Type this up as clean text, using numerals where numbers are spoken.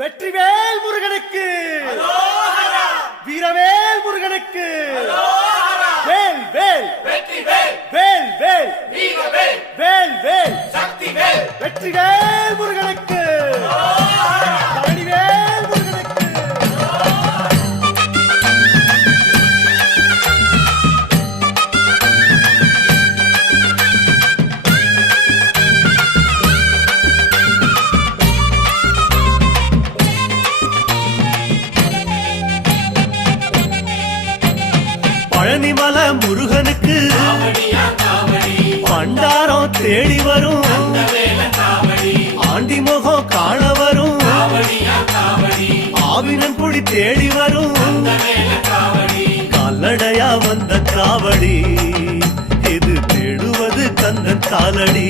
வெற்றிவேல் முருகனுக்கு, வீரவேல் முருகனுக்கு, வேல் வேல் வேல் வேல் வேல் வேல் வெற்றிவேல் முருகனுக்கு, பழனிவேல் முருகனுக்கு. பழனிமல முருகனுக்கு பண்டாரம் தேடி வரும், ஆண்டி முகம் காண வரும், ஆவினன் குடி தேடி வரும், கால்நடையா வந்த காவடி இது தேடுவது கந்தன் காலடி.